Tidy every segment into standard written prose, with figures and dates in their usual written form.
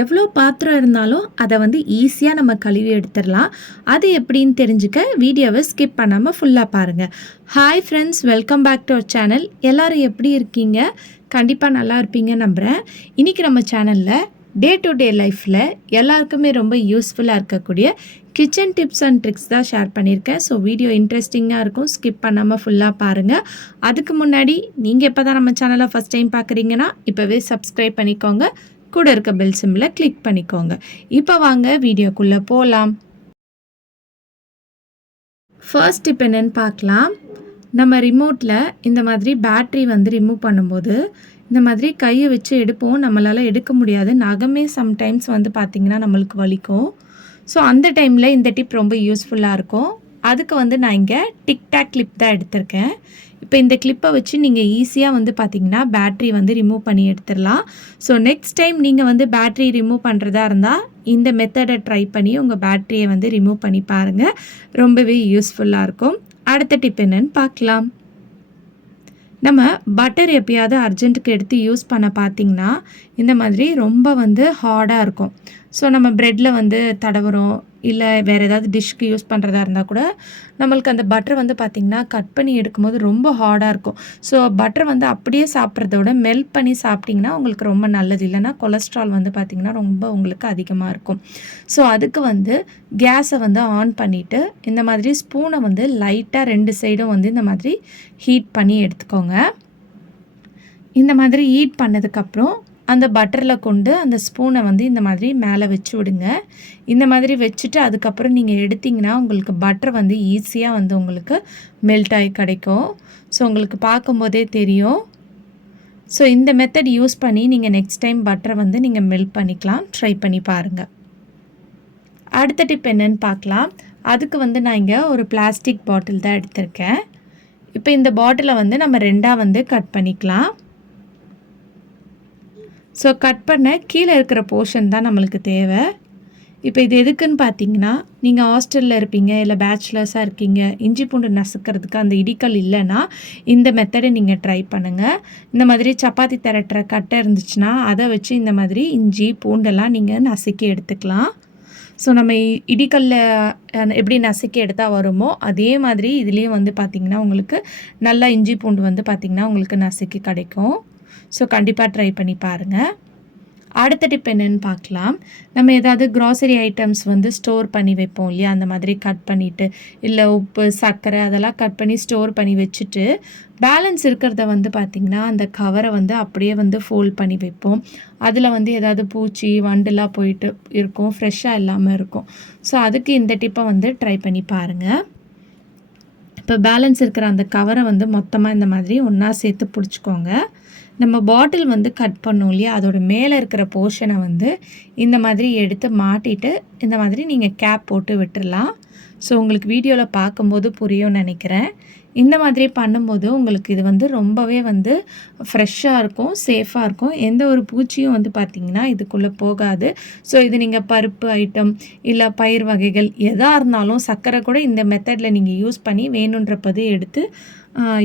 எவ்வளோ பாத்திரம் இருந்தாலும் அதை வந்து ஈஸியாக நம்ம கழுவி எடுத்துடலாம். அது எப்படின்னு தெரிஞ்சுக்க வீடியோவை ஸ்கிப் பண்ணாமல் ஃபுல்லாக பாருங்கள். Hi friends, welcome back to our channel. எல்லோரும் எப்படி இருக்கீங்க? கண்டிப்பாக நல்லா இருப்பீங்க நம்புகிறேன். இன்றைக்கி நம்ம சேனலில் டே டு டே லைஃப்பில் எல்லாருக்குமே ரொம்ப யூஸ்ஃபுல்லாக இருக்கக்கூடிய கிச்சன் டிப்ஸ் அண்ட் ட்ரிக்ஸ் தான் ஷேர் பண்ணியிருக்கேன். ஸோ வீடியோ இன்ட்ரெஸ்டிங்காக இருக்கும், ஸ்கிப் பண்ணாமல் ஃபுல்லாக பாருங்கள். அதுக்கு முன்னாடி நீங்கள் எப்போ தான் நம்ம சேனலை ஃபஸ்ட் டைம் பார்க்குறீங்கன்னா இப்போவே சப்ஸ்கிரைப் பண்ணிக்கோங்க, கூட இருக்க பெல் சிம்பிளை கிளிக் பண்ணிக்கோங்க. இப்போ வாங்க வீடியோக்குள்ளே போகலாம். ஃபர்ஸ்ட் டிப் என்னென்னு பார்க்கலாம். நம்ம ரிமோட்டில் இந்த மாதிரி பேட்ரி வந்து ரிமூவ் பண்ணும்போது இந்த மாதிரி கையை வச்சு எடுப்போம், நம்மளால் எடுக்க முடியாது. நகமே சம்டைம்ஸ் வந்து பார்த்திங்கன்னா நம்மளுக்கு வலிக்கும். ஸோ அந்த டைமில் இந்த டிப் ரொம்ப யூஸ்ஃபுல்லாக இருக்கும். அதுக்கு வந்து நான் இங்கே டிக்டாக் கிளிப் தான் எடுத்திருக்கேன். இப்போ இந்த கிளிப்பை வச்சு நீங்கள் ஈஸியாக வந்து பார்த்திங்கன்னா பேட்ரி வந்து ரிமூவ் பண்ணி எடுத்துடலாம். ஸோ நெக்ஸ்ட் டைம் நீங்கள் வந்து பேட்ரி ரிமூவ் பண்ணுறதா இருந்தால் இந்த மெத்தடை ட்ரை பண்ணி உங்கள் பேட்ரியை வந்து ரிமூவ் பண்ணி பாருங்கள், ரொம்பவே யூஸ்ஃபுல்லாக இருக்கும். அடுத்த டிப் என்னன்னு பார்க்கலாம். நம்ம பட்டர் எப்பயாவது அர்ஜென்ட்டுக்கு எடுத்து யூஸ் பண்ண பார்த்திங்கன்னா இந்த மாதிரி ரொம்ப வந்து ஹார்டாக இருக்கும். ஸோ நம்ம ப்ரெட்டில் வந்து தடவுறோம், இல்லை வேறு ஏதாவது டிஷ்க்கு யூஸ் பண்ணுறதா இருந்தால் கூட நம்மளுக்கு அந்த பட்டர் வந்து பார்த்திங்கன்னா கட் பண்ணி எடுக்கும்போது ரொம்ப ஹார்டாக இருக்கும். ஸோ பட்டர் வந்து அப்படியே சாப்பிட்றத விட மெல்ட் பண்ணி சாப்பிட்டிங்கன்னா உங்களுக்கு ரொம்ப நல்லது. இல்லைனா கொலஸ்ட்ரால் வந்து பார்த்திங்கன்னா ரொம்ப உங்களுக்கு அதிகமாக இருக்கும். ஸோ அதுக்கு வந்து கேஸை வந்து ஆன் பண்ணிவிட்டு இந்த மாதிரி ஸ்பூனை வந்து லைட்டாக 2 சைடும் வந்து இந்த மாதிரி ஹீட் பண்ணி எடுத்துக்கோங்க. இந்த மாதிரி ஹீட் பண்ணதுக்கப்புறம் அந்த பட்டரில் கொண்டு அந்த ஸ்பூனை வந்து இந்த மாதிரி மேலே வச்சு விடுங்க. இந்த மாதிரி வச்சுட்டு அதுக்கப்புறம் நீங்கள் எடுத்திங்கன்னா உங்களுக்கு பட்டர் வந்து ஈஸியாக வந்து உங்களுக்கு மெல்ட் ஆகி கிடைக்கும். ஸோ உங்களுக்கு பார்க்கும்போதே தெரியும். ஸோ இந்த மெத்தட் யூஸ் பண்ணி நீங்கள் நெக்ஸ்ட் டைம் பட்டரை வந்து நீங்கள் மெல்ட் பண்ணிக்கலாம், ட்ரை பண்ணி பாருங்கள். அடுத்த டிப் என்னென்னு பார்க்கலாம். அதுக்கு வந்து நான் இங்கே ஒரு பிளாஸ்டிக் பாட்டில் தான் எடுத்திருக்கேன். இப்போ இந்த பாட்டிலை வந்து நம்ம 2ஆக வந்து கட் பண்ணிக்கலாம். ஸோ கட் பண்ண கீழே இருக்கிற போர்ஷன் தான் நம்மளுக்கு தேவை. இப்போ இது எதுக்குன்னு பார்த்தீங்கன்னா, நீங்கள் ஹாஸ்டலில் இருப்பீங்க, இல்லை பேச்சுலர்ஸாக இருக்கீங்க, இஞ்சி பூண்டு நசுக்கிறதுக்கு அந்த இடிக்கல் இல்லைன்னா இந்த மெத்தடை நீங்கள் ட்ரை பண்ணுங்கள். இந்த மாதிரி சப்பாத்தி திரட்டுற கட்டை இருந்துச்சுன்னா அதை வச்சு இந்த மாதிரி இஞ்சி பூண்டெல்லாம் நீங்கள் நசுக்கி எடுத்துக்கலாம். ஸோ நம்ம இடிக்கல்லில் எப்படி நசுக்கி எடுத்தால் வருமோ அதே மாதிரி இதுலேயும் வந்து பார்த்திங்கன்னா உங்களுக்கு நல்லா இஞ்சி பூண்டு வந்து பார்த்திங்கன்னா உங்களுக்கு நசுக்கி கிடைக்கும். ஸோ கண்டிப்பாக ட்ரை பண்ணி பாருங்கள். அடுத்த டிப் என்னென்னு பார்க்கலாம். நம்ம ஏதாவது க்ராசரி ஐட்டம்ஸ் வந்து ஸ்டோர் பண்ணி வைப்போம் இல்லையா, அந்த மாதிரி கட் பண்ணிவிட்டு, இல்லை உப்பு சர்க்கரை அதெல்லாம் கட் பண்ணி ஸ்டோர் பண்ணி வச்சுட்டு பேலன்ஸ் இருக்கிறத வந்து பார்த்திங்கன்னா அந்த கவரை வந்து அப்படியே வந்து ஃபோல்ட் பண்ணி வைப்போம். அதில் வந்து ஏதாவது பூச்சி வண்டுலாம் போயிட்டு இருக்கும், ஃப்ரெஷ்ஷாக இல்லாமல் இருக்கும். ஸோ அதுக்கு இந்த டிப்பை வந்து ட்ரை பண்ணி பாருங்கள். இப்போ பேலன்ஸ் இருக்கிற அந்த கவரை வந்து மொத்தமாக இந்த மாதிரி ஒன்றா சேர்த்து பிடிச்சிக்கோங்க. நம்ம பாட்டில் வந்து கட் பண்ணோம் இல்லையா, அதோட மேலே இருக்கிற போர்ஷனை வந்து இந்த மாதிரி எடுத்து மாட்டிட்டு இந்த மாதிரி நீங்கள் கேப் போட்டு விட்டுடலாம். ஸோ உங்களுக்கு வீடியோவில் பார்க்கும்போது புரியும்னு நினைக்கிறேன். இந்த மாதிரி பண்ணும்போது உங்களுக்கு இது வந்து ரொம்பவே வந்து ஃப்ரெஷ்ஷாக இருக்கும், சேஃபாக இருக்கும். எந்த ஒரு பூச்சியும் வந்து பார்த்திங்கன்னா இதுக்குள்ளே போகாது. ஸோ இது நீங்கள் பருப்பு ஐட்டம் இல்லை பயிர் வகைகள் எதாக இருந்தாலும் சர்க்கரை கூட இந்த மெத்தடில் நீங்கள் யூஸ் பண்ணி வேணுன்றப்பது எடுத்து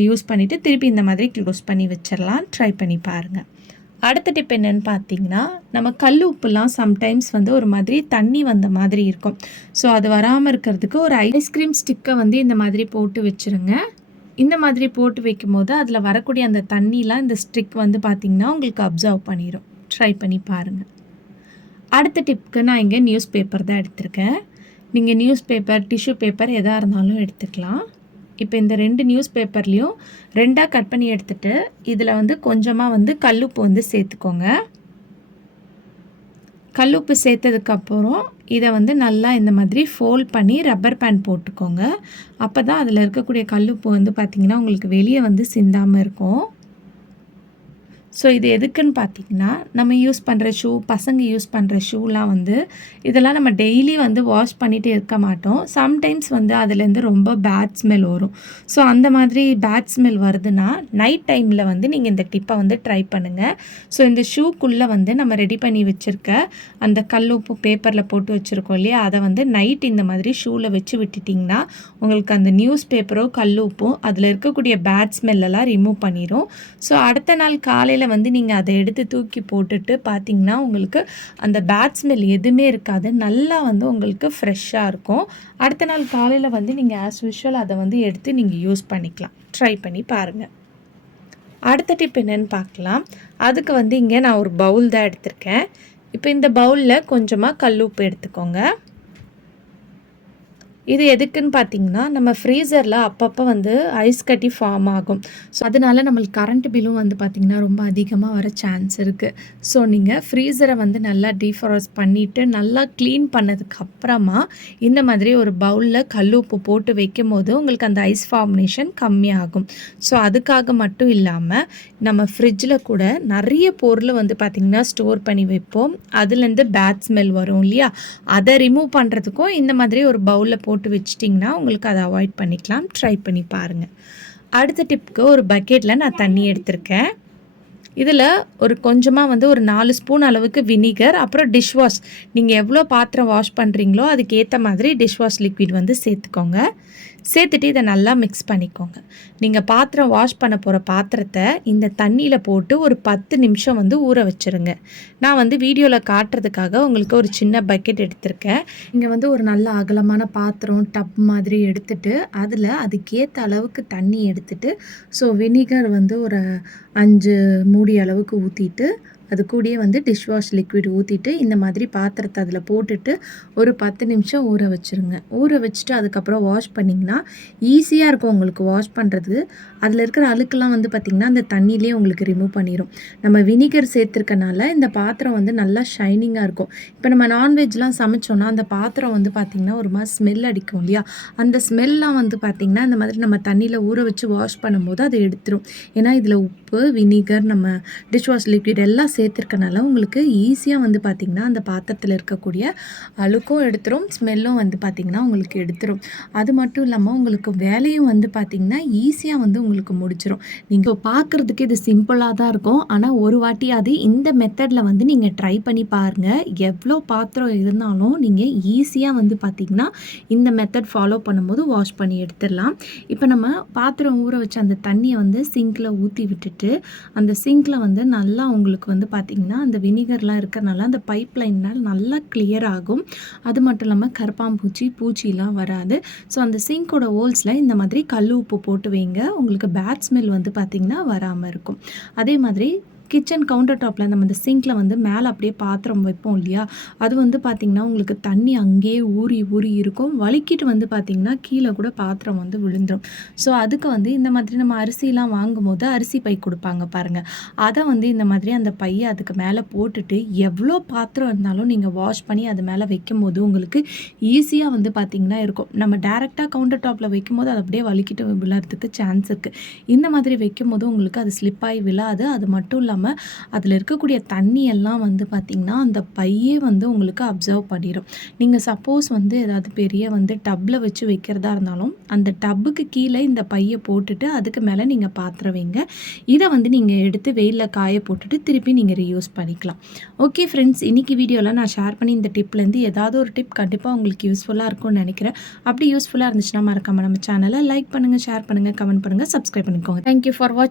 யூஸ் பண்ணிவிட்டு திருப்பி இந்த மாதிரி க்ளோஸ் பண்ணி வச்சிடலாம். ட்ரை பண்ணி பாருங்கள். அடுத்த டிப் என்னென்னு பார்த்தீங்கன்னா, நம்ம கல் உப்புலாம் சம்டைம்ஸ் வந்து ஒரு மாதிரி தண்ணி வந்த மாதிரி இருக்கும். ஸோ அது வராமல் இருக்கிறதுக்கு ஒரு ஐஸ்கிரீம் ஸ்டிக்கை வந்து இந்த மாதிரி போட்டு வச்சுருங்க. இந்த மாதிரி போட்டு வைக்கும்போது அதில் வரக்கூடிய அந்த தண்ணிலாம் இந்த ஸ்டிக் வந்து பார்த்திங்கன்னா உங்களுக்கு அப்சர்வ் பண்ணிடும். ட்ரை பண்ணி பாருங்கள். அடுத்த டிப்புக்கு நான் இங்கே நியூஸ் பேப்பர் தான் எடுத்திருக்கேன். நீங்கள் நியூஸ் பேப்பர், டிஷ்யூ பேப்பர் எதாக இருந்தாலும் எடுத்துக்கலாம். இப்போ இந்த 2 நியூஸ் பேப்பர்லேயும் 2ஆக கட் பண்ணி எடுத்துகிட்டு இதில் வந்து கொஞ்சமாக வந்து கல்லுப்பு வந்து சேர்த்துக்கோங்க. கல்லுப்பு சேர்த்ததுக்கப்புறம் இதை வந்து நல்லா இந்த மாதிரி ஃபோல்ட் பண்ணி ரப்பர் பேண்ட் போட்டுக்கோங்க. அப்போ தான் அதில் இருக்கக்கூடிய கல்லுப்பு வந்து பார்த்திங்கன்னா உங்களுக்கு வெளியே வந்து சிந்தாமல் இருக்கும். ஸோ இது எதுக்குன்னு பார்த்தீங்கன்னா, நம்ம யூஸ் பண்ணுற ஷூ, பசங்க யூஸ் பண்ணுற ஷூலாம் வந்து இதெல்லாம் நம்ம டெய்லி வந்து வாஷ் பண்ணிகிட்டே இருக்க மாட்டோம். சம்டைம்ஸ் வந்து அதுலேருந்து ரொம்ப பேட் ஸ்மெல் வரும். ஸோ அந்த மாதிரி பேட் ஸ்மெல் வருதுன்னா நைட் டைமில் வந்து நீங்கள் இந்த டிப்பை வந்து ட்ரை பண்ணுங்கள். ஸோ இந்த ஷூக்குள்ளே வந்து நம்ம ரெடி பண்ணி வச்சுருக்க அந்த கல் உப்பு பேப்பரில் போட்டு வச்சுருக்கோம் இல்லையா, அதை வந்து நைட் இந்த மாதிரி ஷூவில் வச்சு விட்டுட்டிங்கன்னா உங்களுக்கு அந்த நியூஸ் பேப்பரோ கல் உப்போ அதில் இருக்கக்கூடிய பேட் ஸ்மெல்லெல்லாம் ரிமூவ் பண்ணிடும். ஸோ அடுத்த நாள் காலையில் காலையில் வந்து நீங்கள் அதை எடுத்து தூக்கி போட்டுட்டு பார்த்தீங்கன்னா உங்களுக்கு அந்த பேட் ஸ்மெல் எதுவுமே இருக்காது. நல்லா வந்து உங்களுக்கு ஃப்ரெஷ்ஷாக இருக்கும். அடுத்த நாள் காலையில் வந்து நீங்கள் ஆஸ் யூஷுவல் அதை வந்து எடுத்து நீங்கள் யூஸ் பண்ணிக்கலாம். ட்ரை பண்ணி பாருங்கள். அடுத்த டிப் என்னென்னு பார்க்கலாம். அதுக்கு வந்து இங்கே நான் ஒரு பவுல் தான் எடுத்திருக்கேன். இப்போ இந்த பவுலில் கொஞ்சமாக கல் உப்பு எடுத்துக்கோங்க. இது எதுக்குன்னு பார்த்தீங்கன்னா, நம்ம ஃப்ரீசரில் அப்பப்போ வந்து ஐஸ் கட்டி ஃபார்ம் ஆகும். ஸோ அதனால நம்மளுக்கு கரண்ட் பில்லும் வந்து பார்த்திங்கன்னா ரொம்ப அதிகமாக வர சான்ஸ் இருக்குது. ஸோ நீங்கள் ஃப்ரீசரை வந்து நல்லா டீஃப்ராஸ்ட் பண்ணிவிட்டு நல்லா க்ளீன் பண்ணதுக்கப்புறமா இந்த மாதிரி ஒரு பவுலில் கல் உப்பு போட்டு வைக்கும்போது உங்களுக்கு அந்த ஐஸ் ஃபார்மேஷன் கம்மியாகும். ஸோ அதுக்காக மட்டும் இல்லாமல் நம்ம ஃப்ரிட்ஜில் கூட நிறைய பொருள் வந்து பார்த்திங்கன்னா ஸ்டோர் பண்ணி வைப்போம். அதுலேருந்து பேட் ஸ்மெல் வரும் இல்லையா, அதை ரிமூவ் பண்ணுறதுக்கும் இந்த மாதிரி ஒரு பவுலில் போட்டு வச்சிட்டிங்கன்னா உங்களுக்கு அதை அவாய்ட் பண்ணிக்கலாம். ட்ரை பண்ணி பாருங்கள். அடுத்த டிப்புக்கு ஒரு பக்கெட்டில் நான் தண்ணி எடுத்திருக்கேன். இதில் ஒரு கொஞ்சமாக வந்து ஒரு 4 ஸ்பூன் அளவுக்கு வினிகர், அப்புறம் டிஷ்வாஷ், நீங்கள் எவ்வளோ பாத்திரம் வாஷ் பண்ணுறீங்களோ அதுக்கேற்ற மாதிரி டிஷ்வாஷ் லிக்விட் வந்து சேர்த்துக்கோங்க. சேர்த்துட்டு இதை நல்லா மிக்ஸ் பண்ணிக்கோங்க. நீங்கள் பாத்திரம் வாஷ் பண்ண போகிற பாத்திரத்தை இந்த தண்ணியில் போட்டு ஒரு 10 நிமிஷம் வந்து ஊற வச்சுருங்க. நான் வந்து வீடியோவில் காட்டுறதுக்காக உங்களுக்கு ஒரு சின்ன பக்கெட் எடுத்திருக்கேன். இங்கே வந்து ஒரு நல்ல அகலமான பாத்திரம் டப் மாதிரி எடுத்துட்டு அதில் அதுக்கேற்ற அளவுக்கு தண்ணி எடுத்துட்டு ஸோ வினிகர் வந்து ஒரு 5 மூடி அளவுக்கு ஊற்றிட்டு அது கூடயே வந்து டிஷ்வாஷ் லிக்விட் ஊற்றிட்டு இந்த மாதிரி பாத்திரத்தை அதில் போட்டுட்டு ஒரு 10 நிமிஷம் ஊற வச்சுருங்க. ஊற வச்சுட்டு அதுக்கப்புறம் வாஷ் பண்ணிங்கன்னா ஈஸியாக இருக்கும் உங்களுக்கு வாஷ் பண்ணுறது. அதில் இருக்கிற அழுக்கெல்லாம் வந்து பார்த்திங்கன்னா அந்த தண்ணியிலே உங்களுக்கு ரிமூவ் பண்ணிடும். நம்ம வினிகர் சேர்த்துருக்கனால இந்த பாத்திரம் வந்து நல்லா ஷைனிங்காக இருக்கும். இப்போ நம்ம நான்வெஜ்லாம் சமைச்சோன்னா அந்த பாத்திரம் வந்து பார்த்திங்கன்னா ஒரு மாதிரி ஸ்மெல் அடிக்கும் இல்லையா, அந்த ஸ்மெல்லாம் வந்து பார்த்திங்கன்னா இந்த மாதிரி நம்ம தண்ணியில் ஊற வச்சு வாஷ் பண்ணும்போது அதை எடுத்துரும். ஏன்னா இதில் உப்பு, வினிகர், நம்ம டிஷ்வாஷ் லிக்விட் எல்லாம் சேர்த்துருக்கனால உங்களுக்கு ஈஸியாக வந்து பார்த்திங்கன்னா அந்த பாத்திரத்தில் இருக்கக்கூடிய அழுக்கும் எடுத்துரும், ஸ்மெல்லும் வந்து பார்த்திங்கன்னா உங்களுக்கு எடுத்துரும். அது மட்டும் இல்லாமல் உங்களுக்கு வேலையும் வந்து பார்த்திங்கன்னா ஈஸியாக வந்து உங்களுக்கு முடிச்சிடும். நீங்கள் பார்க்குறதுக்கு இது சிம்பிளாக தான் இருக்கும். ஆனால் ஒரு வாட்டியாவது இந்த மெத்தடில் வந்து நீங்கள் ட்ரை பண்ணி பாருங்கள். எவ்வளோ பாத்திரம் இருந்தாலும் நீங்கள் ஈஸியாக வந்து பார்த்திங்கன்னா இந்த மெத்தட் ஃபாலோ பண்ணும்போது வாஷ் பண்ணி எடுத்துடலாம். இப்போ நம்ம பாத்திரம் ஊற வச்ச அந்த தண்ணியை வந்து சிங்கில் ஊற்றி விட்டுட்டு அந்த சிங்கில் வந்து நல்லா உங்களுக்கு வந்து பார்த்திங்கன்னா அந்த வினிகர்லாம் இருக்கிறனால அந்த பைப் லைன்னால் நல்லா கிளியர் ஆகும். அது மட்டும் இல்லாமல் கரப்பாம்பூச்சி, பூச்சிலாம் வராது. ஸோ அந்த சிங்கோட ஹோல்ஸில் இந்த மாதிரி கல் உப்பு போட்டு வைங்க. உங்களுக்கு பேட் ஸ்மெல் வந்து பார்த்திங்கன்னா வராமல் இருக்கும். அதே மாதிரி கிச்சன் கவுண்டர் டாப்பில் நம்ம இந்த சிங்கில் வந்து மேலே அப்படியே பாத்திரம் வைப்போம் இல்லையா, அது வந்து பார்த்திங்கன்னா உங்களுக்கு தண்ணி அங்கேயே ஊறி இருக்கும். வலிக்கிட்டு வந்து பார்த்திங்கன்னா கீழே கூட பாத்திரம் வந்து விழுந்துடும். ஸோ அதுக்கு வந்து இந்த மாதிரி நம்ம அரிசிலாம் வாங்கும்போது அரிசி பை கொடுப்பாங்க பாருங்கள், அதை வந்து இந்த மாதிரி அந்த பையை அதுக்கு மேலே போட்டுட்டு எவ்வளோ பாத்திரம் இருந்தாலும் நீங்கள் வாஷ் பண்ணி அது மேலே வைக்கும்போது உங்களுக்கு ஈஸியாக வந்து பார்த்திங்கன்னா இருக்கும். நம்ம டேரெக்டாக கவுண்டர் டாப்பில் வைக்கும்போது அது அப்படியே வலிக்கிட்டு விழறதுக்கு சான்ஸ் இருக்குது. இந்த மாதிரி வைக்கும்போது உங்களுக்கு அது ஸ்லிப்பாகி விழாது. அது மட்டும் இல்லாமல் அதில் இருக்கக்கூடிய தண்ணி எல்லாம் வந்து பார்த்திங்கன்னா அந்த பையே வந்து உங்களுக்கு அப்சர்வ் பண்ணிடும். நீங்கள் சப்போஸ் வந்து ஏதாவது பெரிய வந்து டப்பில் வச்சு வைக்கிறதா இருந்தாலும் அந்த டப்புக்கு கீழே இந்த பையை போட்டுட்டு அதுக்கு மேலே நீங்கள் பாத்திரம் வைங்க. இதை வந்து நீங்கள் எடுத்து வெயிலில் காய போட்டுட்டு திருப்பி நீங்கள் ரீயூஸ் பண்ணிக்கலாம். ஓகே ஃப்ரெண்ட்ஸ், இன்றைக்கி வீடியோவில் நான் ஷேர் பண்ணி இந்த டிப்லேருந்து ஏதாவது ஒரு டிப் கண்டிப்பாக உங்களுக்கு யூஸ்ஃபுல்லாக இருக்கும்னு நினைக்கிறேன். அப்படி யூஸ்ஃபுல்லாக இருந்துச்சுன்னா மறக்காமல் நம்ம சேனலை லைக் பண்ணுங்கள், ஷேர் பண்ணுங்கள், கமெண்ட் பண்ணுங்கள், சப்ஸ்கிரைப் பண்ணிக்கோங்க. தேங்க்யூ ஃபார் வாட்சிங்.